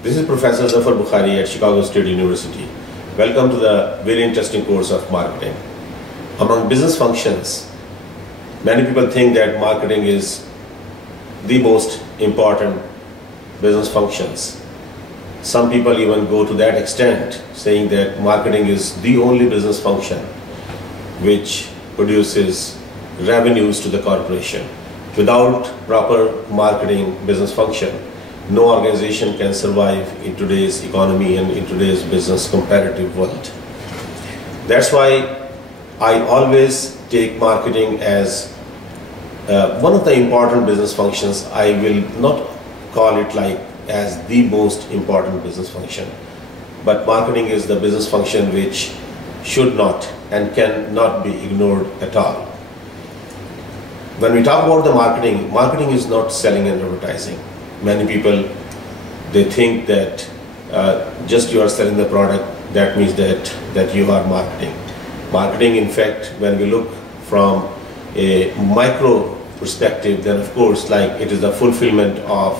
This is Professor Zafar Bokhari at Chicago State University. Welcome to the very interesting course of marketing. Among business functions, many people think that marketing is the most important business functions. Some people even go to that extent, saying that marketing is the only business function which produces revenues to the corporation. Without proper marketing business function, no organization can survive in today's economy and in today's business competitive world. That's why I always take marketing as one of the important business functions. I will not call it like as the most important business function, but marketing is the business function which should not and cannot be ignored at all. When we talk about the marketing is not selling and advertising. Many people, they think that just you are selling the product, that means that you are marketing. Marketing, in fact, when we look from a micro perspective, then of course, like it is the fulfillment of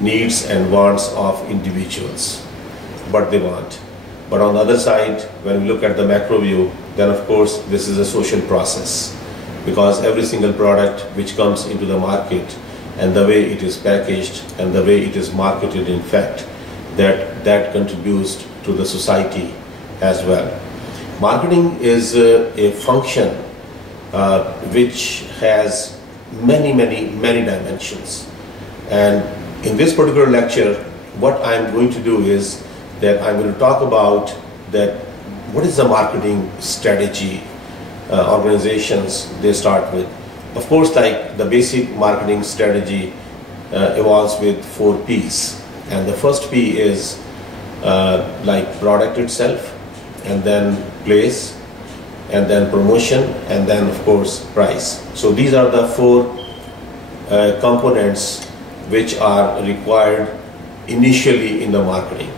needs and wants of individuals, what they want. But on the other side, when we look at the macro view, then of course this is a social process, because every single product which comes into the market and the way it is packaged and the way it is marketed, in fact, that contributes to the society as well. Marketing is a function which has many dimensions. And in this particular lecture, what I'm going to do is that I'm going to talk about that what is the marketing strategy organizations they start with. Of course, like the basic marketing strategy evolves with 4 P's, and the first P is like product itself, and then place, and then promotion, and then of course price. So these are the 4 components which are required initially in the marketing.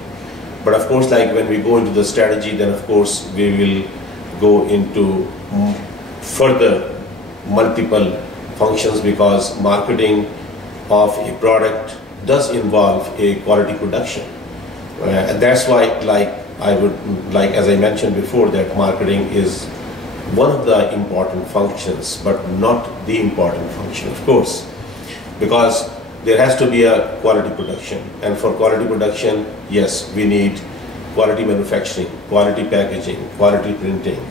But of course, like when we go into the strategy, then of course we will go into further multiple functions, because marketing of a product does involve a quality production. And that's why, like as I mentioned before, that marketing is one of the important functions, but not the important function, of course, because there has to be a quality production. And for quality production, yes, we need quality manufacturing, quality packaging, quality printing,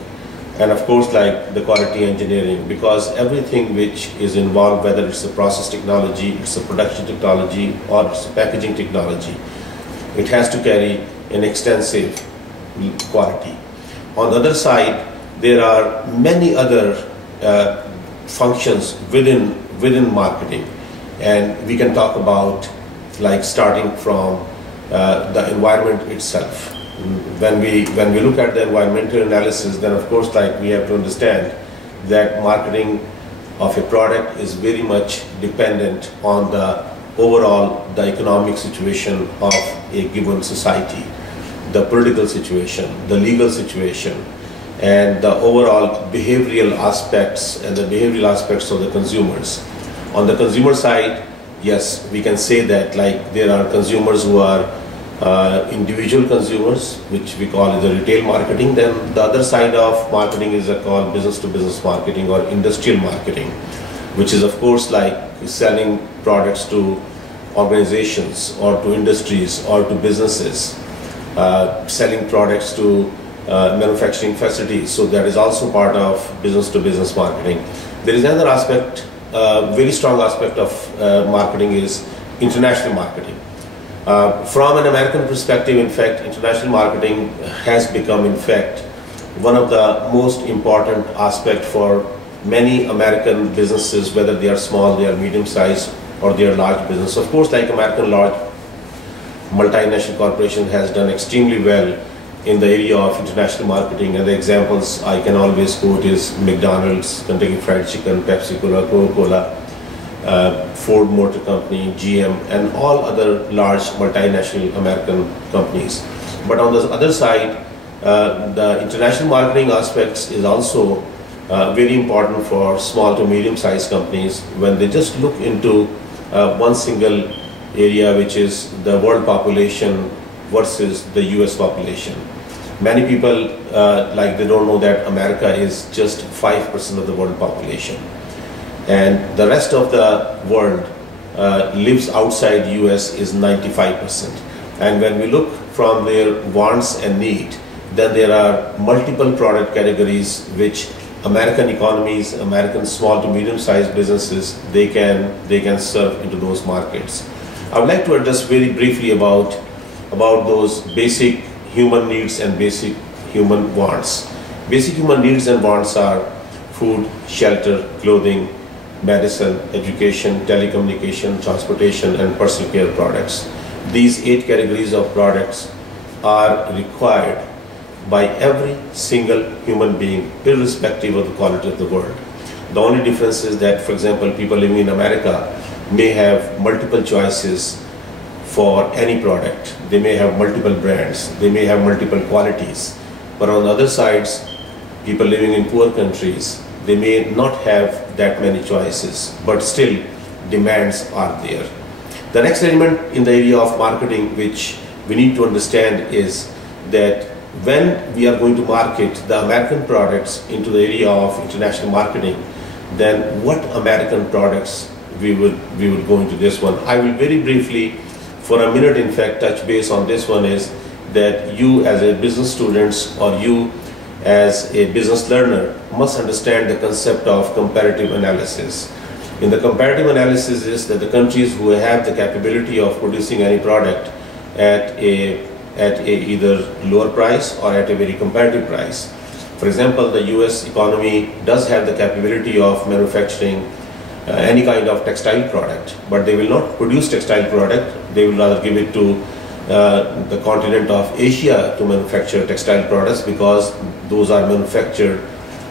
and of course like the quality engineering, because everything which is involved, whether it's a process technology, it's a production technology, or it's a packaging technology, it has to carry an extensive quality. On the other side, there are many other functions within marketing, and we can talk about like starting from the environment itself. When we look at the environmental analysis, then of course like we have to understand that marketing of a product is very much dependent on the overall economic situation of a given society, the political situation, the legal situation, and the overall behavioral aspects and the behavioral aspects of the consumers. On the consumer side, yes, we can say that like there are consumers who are individual consumers, which we call the retail marketing. Then the other side of marketing is called business to business marketing or industrial marketing, which is of course like selling products to organizations or to industries or to businesses, selling products to manufacturing facilities. So that is also part of business to business marketing. There is another aspect, very strong aspect of marketing is international marketing. From an American perspective, in fact, international marketing has become, in fact, one of the most important aspects for many American businesses, whether they are small, they are medium-sized, or they are large business. Of course, like American large multinational corporation has done extremely well in the area of international marketing, and the examples I can always quote is McDonald's, Kentucky Fried Chicken, Pepsi Cola, Coca-Cola, Ford Motor Company, GM, and all other large multinational American companies. But on the other side, the international marketing aspects is also very important for small to medium-sized companies when they just look into one single area, which is the world population versus the US population. Many people they don't know that America is just 5% of the world population, and the rest of the world lives outside US is 95%. And when we look from their wants and need, then there are multiple product categories which American economies, American small to medium-sized businesses, they can serve into those markets. I would like to address very briefly about those basic human needs and basic human wants. Basic human needs and wants are food, shelter, clothing, medicine, education, telecommunication, transportation, and personal care products. These 8 categories of products are required by every single human being, irrespective of the quality of the world. The only difference is that, for example, people living in America may have multiple choices for any product. They may have multiple brands, they may have multiple qualities. But on the other sides, people living in poor countries, they may not have that many choices, but still demands are there. The next element in the area of marketing which we need to understand is that when we are going to market the American products into the area of international marketing, then what American products we would go into this one. I will very briefly, for a minute in fact, touch base on this one, is that you as a business students or you as a business learner must understand the concept of comparative analysis. In the comparative analysis is that the countries who have the capability of producing any product at a either lower price or at a very competitive price. For example, the US economy does have the capability of manufacturing any kind of textile product, but they will not produce textile product. They will rather give it to the continent of Asia to manufacture textile products, because those are manufactured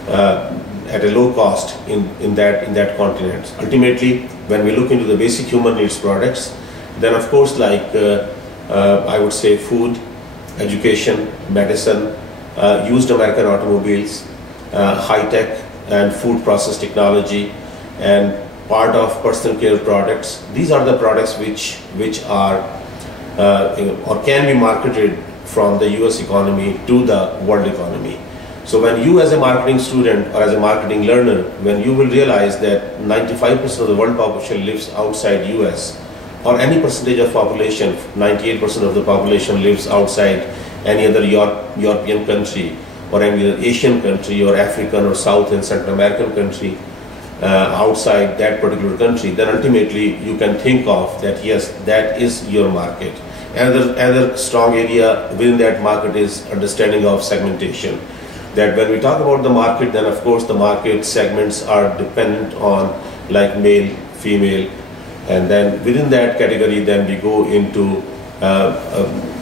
at a low cost in that continent. Ultimately, when we look into the basic human needs products, then of course I would say food, education, medicine, used American automobiles, high-tech and food process technology, and part of personal care products. These are the products which are or can be marketed from the US economy to the world economy. So when you as a marketing student or as a marketing learner, when you will realize that 95% of the world population lives outside US, or any percentage of population, 98% of the population lives outside any other European country or any other Asian country or African or South and Central American country, outside that particular country, then ultimately you can think of that, yes, that is your market. Another strong area within that market is understanding of segmentation. That when we talk about the market, then of course the market segments are dependent on like male, female, and then within that category then we go into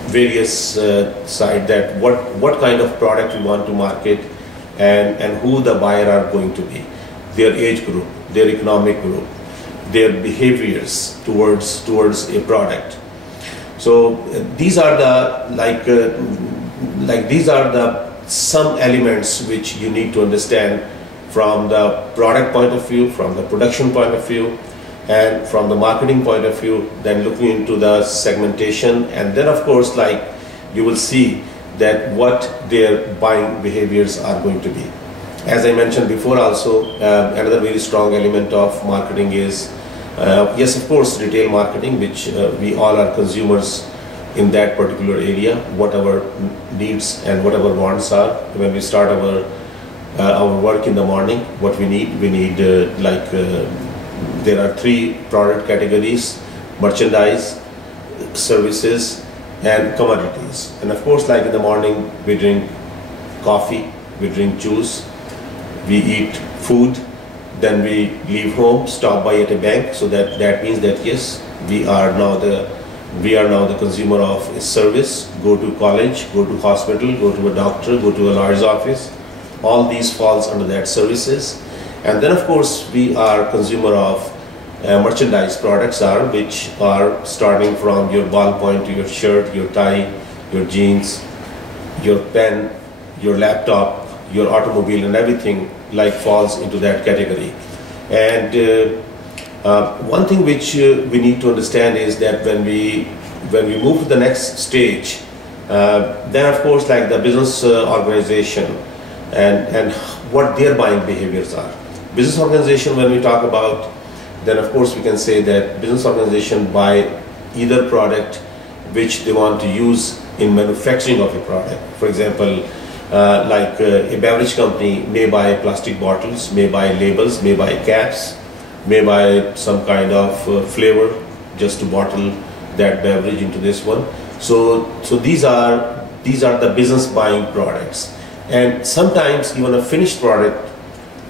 various side, that what kind of product we want to market and who the buyer are going to be, their age group, their economic group, their behaviors towards a product. So these are the some elements which you need to understand from the product point of view, from the production point of view, and from the marketing point of view, then looking into the segmentation, and then of course you will see that what their buying behaviors are going to be. As I mentioned before also, another very strong element of marketing is yes, of course, retail marketing, which we all are consumers in that particular area, whatever needs and whatever wants are. When we start our work in the morning, what we need there are 3 product categories: merchandise, services, and commodities. And of course, like in the morning, we drink coffee, we drink juice, we eat food, then we leave home, stop by at a bank. So that means that yes, we are now the consumer of a service. Go to college, go to hospital, go to a doctor, go to a lawyer's office. All these falls under that services. And then of course we are consumer of merchandise products, which are starting from your ballpoint to your shirt, your tie, your jeans, your pen, your laptop, your automobile, and everything falls into that category. And One thing which we need to understand is that when we move to the next stage, then of course like the business organization and what their buying behaviors are. Business organization, when we talk about, then of course we can say that business organization buy either product which they want to use in manufacturing of a product. For example, like a beverage company may buy plastic bottles, may buy labels, may buy caps, may buy some kind of flavor just to bottle that beverage into this one. So these are the business buying products, and sometimes even a finished product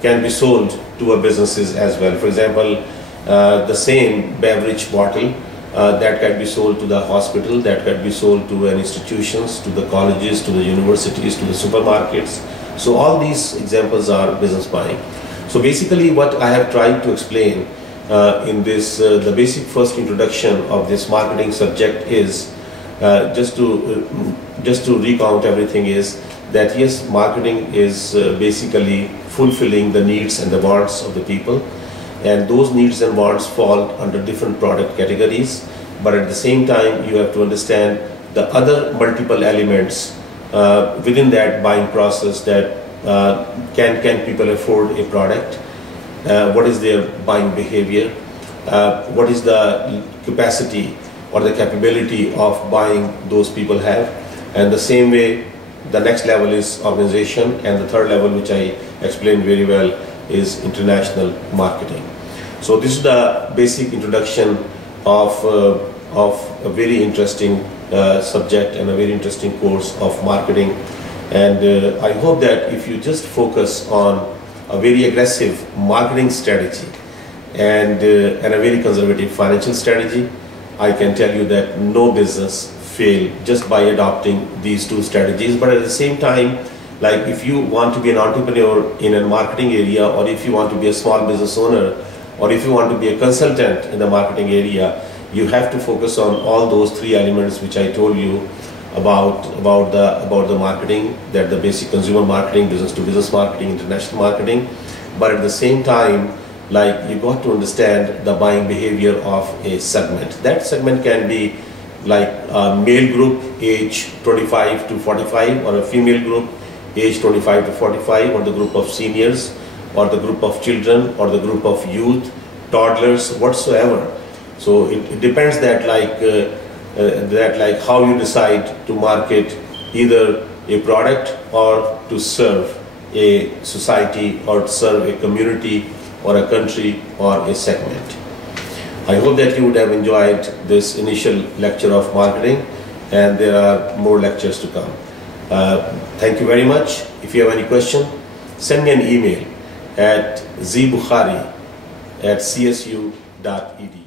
can be sold to a businesses as well. For example, the same beverage bottle that can be sold to the hospital, that can be sold to an institutions, to the colleges, to the universities, to the supermarkets. So all these examples are business buying. So basically what I have tried to explain in this, the basic first introduction of this marketing subject is just to recount everything, is that yes, marketing is basically fulfilling the needs and the wants of the people, and those needs and wants fall under different product categories, but at the same time you have to understand the other multiple elements within that buying process, that can people afford a product, what is their buying behavior, what is the capacity or the capability of buying those people have. And the same way the next level is organization, and the third level, which I explained very well, is international marketing. So this is the basic introduction of a very interesting subject and a very interesting course of marketing. And I hope that if you just focus on a very aggressive marketing strategy and a very conservative financial strategy, I can tell you that no business fail just by adopting these two strategies. But at the same time, like if you want to be an entrepreneur in a marketing area, or if you want to be a small business owner, or if you want to be a consultant in the marketing area, you have to focus on all those three elements which I told you about the marketing, that the basic consumer marketing, business to business marketing, international marketing. But at the same time, like you got to understand the buying behavior of a segment. That segment can be like a male group age 25 to 45, or a female group age 25 to 45, or the group of seniors, or the group of children, or the group of youth, toddlers, whatsoever. So it depends that like how you decide to market either a product or to serve a society or to serve a community or a country or a segment. I hope that you would have enjoyed this initial lecture of marketing, and there are more lectures to come. Thank you very much. If you have any question, send me an email at zbokhari@csu.edu.